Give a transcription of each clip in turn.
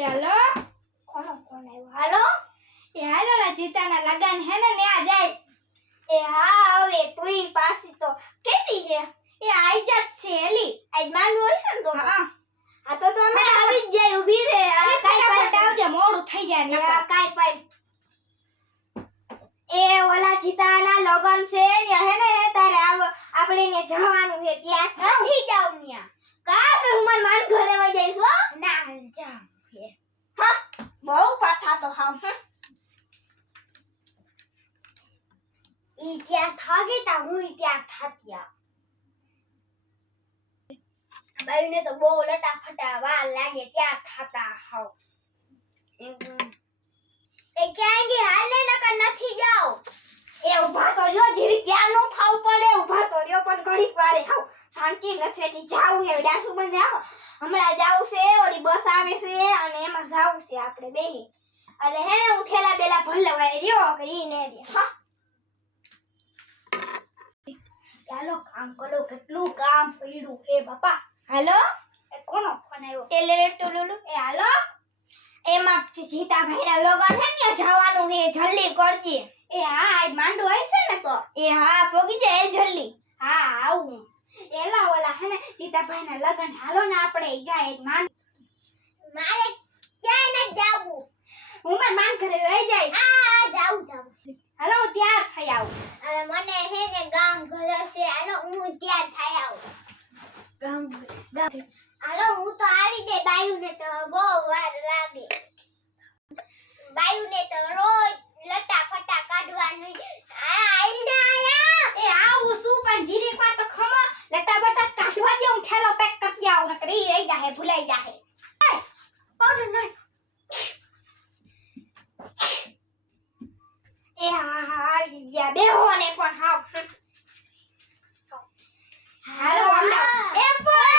Hello કોણ આવ્યો? હાલો હાલો ના જીતાના લગન હે ને ન્યા જાય. એ હા હવે તુંય પાછી તો કેતી છે આઈ જાત છે એલી. આજ માંડવું હોય છે ને તો હા તો અમે આવી જ જાય ઊભી રે. કાઈ પાટ આવજે મોડું થઈ જાય ને કાઈ પાટ એ ઓલા જીતાના લગન છે ને હે ને તારે આપણે ને જવાનું છે ત્યાં નથી જાવ ન્યા કા તો હું માન ઘરે વઈ જઈશ હો ના જાવ હે હા બહુ પાછા તો હાવ ઈ ત્યાં થાગે તા હું ત્યાં થાત્યા બાઈને તો બહુ લટાફટા વાર લાગે ત્યાં થાતા હાવ એ ક્યાં ગઈ હાલે નકર નથી જાવ એ ઊભા તો રહ્યો જીરી ત્યાં નો થાવ પડે ઊભા તો રહ્યો પણ ઘડીક વારે હાવ શાંતિ નથી રહેતી જાવું હે ડાસુ બંધ રાખો હમણાં જાવું છે ઓલી બસ આવે છે અને એમાં જાવું છે આપણે બેહી એટલે હે ને હું ઠેલા બેલા ભરલવાય રહ્યો કરીને રે હા ચાલો કામ કરો કેટલું કામ પડ્યું એ બાપા હાલો એ કોનો ફોન આવ્યો ટેલેરેટ ટોલુલુ એ હાલો એમાં જીતાભાઈના લગન હે ને જવાનું હે જલ્દી કરજે એ હા આજ માંડો હશે ને તો એ હા પોગી જાય જલ્દી હા આવું એલા ઓલા હે ને જીતાભાઈના લગન હાલો ને આપણે જાય માંડ મારે ક્યાંય ન જાવું હું માર માન ઘરે વઈ જાય હા જાવું હાલો હું તૈયાર થઈ આવું હવે મને હે ને ગામ ઘરે છે હાલો હું તૈયાર થઈ આવું હાલો હું તો આવી જાય બાયુને તો બહુ વાર લાગે બાયુને તો રોજ લટા ફટા કાઢવાનું આ આઈડા આયા એ આવું શું પણ જીરીક વાર તો ખમો લટા બટા કાઢવા દે હું ઠેલો પેક કરી આવું નકર ઈ રહી જાહે ભૂલાઈ જાહે ઓડ નહીં એ હા યા બેહો ને પણ હાવ હાલો એ પણ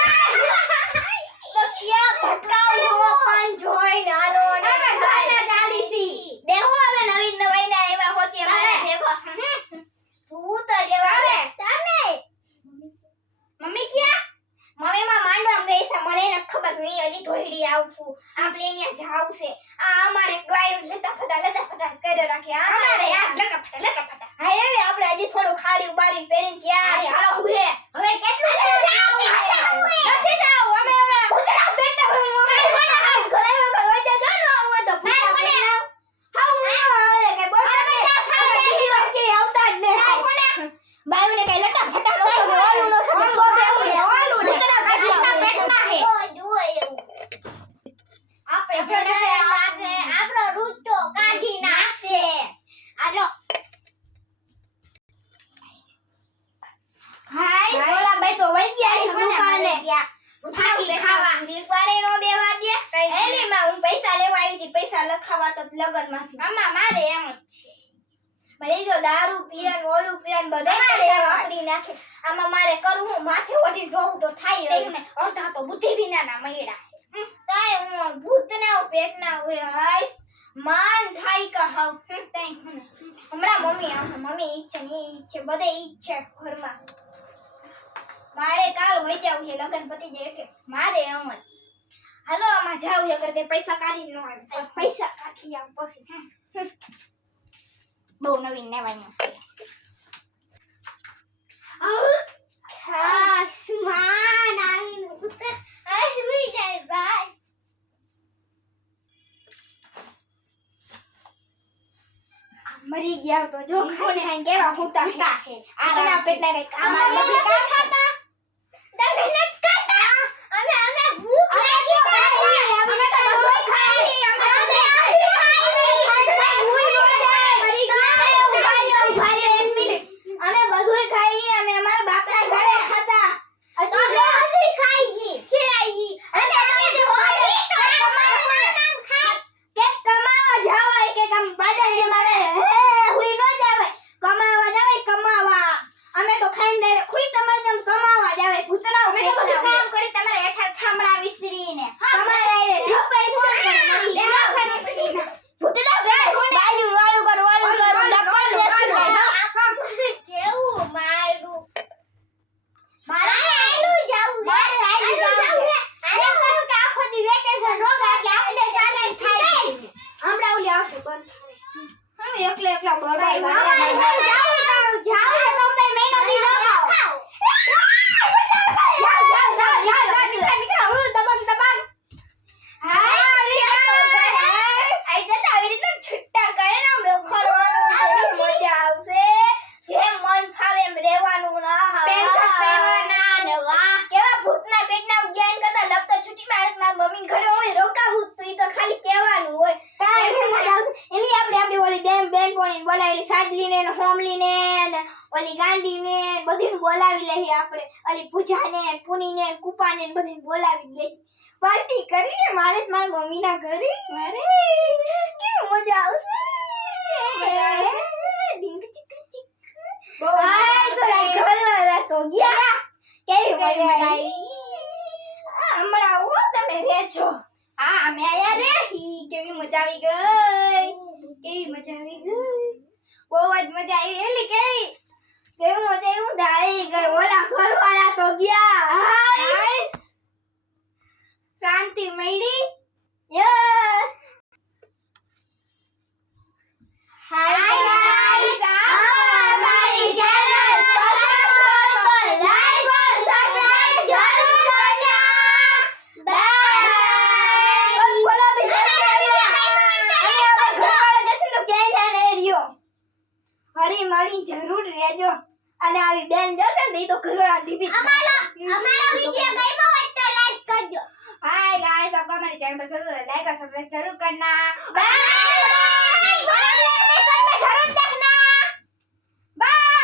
તો ક્યાં ભટકાવ હો પણ જોઈ નાલો ને ગાના ચાલીસી બેહો હવે નવીન નવાઈના એવા હોતી મારે ભેગો તું તો જેવા રે તમે મમ્મી ક્યાં મમ્મી માં માંડવા ગઈ છે મને ન ખબર નહીં હજી ધોઈડી આવશું આપણે અહીંયા જાવ છે આ અમારે ગાયો લતા ફટા કરે રાખે અમારે આ લટા ફટા હા એ આપણે હજી થોડું ખાડી ઉબાડી પહેરીને ક્યાં આવું હે હવે કેટલું નથી જાવ અમે ભૂતડા બેટા ઘરે વગર વઈ જા નો હું તો ભૂતડા હાવ હવે કે બોલતા કે આવતા જ ને બાયુને કઈ લટા ફટા નો તો ઓલું નો તો ચોબે ઓલું ને પેટમાં હે જુઓ એવું આપણો રૂટ તો કાઢી નાખશે આલો હાય ઓલા ભાઈ તો વઈ ગયા છે દુકાને ગયા ઉઠાવી ખાવા રીસવારે નો બેવા દે એલી માં હું પૈસા લેવા આવી હતી પૈસા લખાવા તો લગનમાંથી મામા મારે એમ જ છે મને જો દારૂ પીન ઓલું પીન બધા વાપરી નાખે આમાં મારે કરું હું માથે ઓઢી જોઉં તો થાય રહ્યું ને અડધા તો બુદ્ધિ વિનાના મૈડા તાય હું ભૂત ના પેટ ના હોય હાઈસ માન થાય કે હાવ તાય હમણાં મમ્મી આવશે મમ્મી ઈચ્છે ને ઈચ્છે બધે ઈચ્છે ઘરમાં મારે કાલ વઈ જાવ છે લગન પતી જાય એટલે મારે એમ જ હાલો આમાં જાવ છે કરતે પૈસા કાઢી નો આવે પૈસા કાઢી આવ પછી બહુ નવીન નેવાનું છે આસમાન આવીને ઉતર સુઈ જાય ભાઈ મરી ગયા તો જો કોને હાઈ કેવા હોતા હે આના પેટના કઈ કામ નથી ખાતા તમે નથી ખાતા અમે ભૂખ લાગી ભાઈ અમે તો બધું ખાઈ અમે અમે બધું ખાઈ અમે અમારા બાપના ઘરે ખાતા તો બધું ખાઈ ખીરાઈ અને અમે તો કમાવા જાવાય કે કામ બાડાને મારે હુઈ ન જાવે કમાવા અમે તો ખાઈને ખુઈ તમારે જેમ કમાવા જાવે ભૂતરાઓ અમે તો બધું કામ કરી તમારે હેઠા ઠામડા વિસરીને તમારે રે લપાઈ કોણ કરે ભૂતરા બાજુ વાળું કર કેવું મારું મારે આયલું જાવું મારે આયલું જાવું આને કહું કે આખો દી વેકેશન રોગ એટલે આપણે સાલે બાય જાઓ તમને મહિનાથી લગાવ બોલાવેલી સાજલીને ને હોમલીને ને ઓલી ગાંધીને બધીને બોલાવી લઈએ આપણે ઓલી પૂજાને પુનીને કુપાને બધીને બોલાવી લઈએ પાર્ટી કરીએ મારે મારા મમ્મીના ઘરે મારે કેવી મજા આવશે ડીંગ ચીક ચીક હાય તો ઘરવાળા તો ગયા કેવી મજા આવી હમણાં આવો તમે રહેજો હા અમે આયા રે કેવી મજા આવી ગઈ કેવી મજા આવી ગઈ બહુ જ મજા આવી એલી કેવી કેવી મજા આવી ગઈ ઓલા ઘરવાળા તો ગયા હાય શાંતિ મળી યસ હાય ગાઈસ અમારી ચેનલ પસંદ હોય તો લાઈક और સબસ્ક્રાઇબ જરૂર કરना બાય બોલો હરી મળી જરૂર રહેજો અને આવી બેન જશે ને તો ઘરવાળા દીદી અમારો વિડિયો ગમ્યો હોય તો લાઈક કરજો हाय गाइस आपको हमारे चैनल पसंद है तो लाइक और सब्सक्राइब जरूर करना बाय बाय जरूर देखना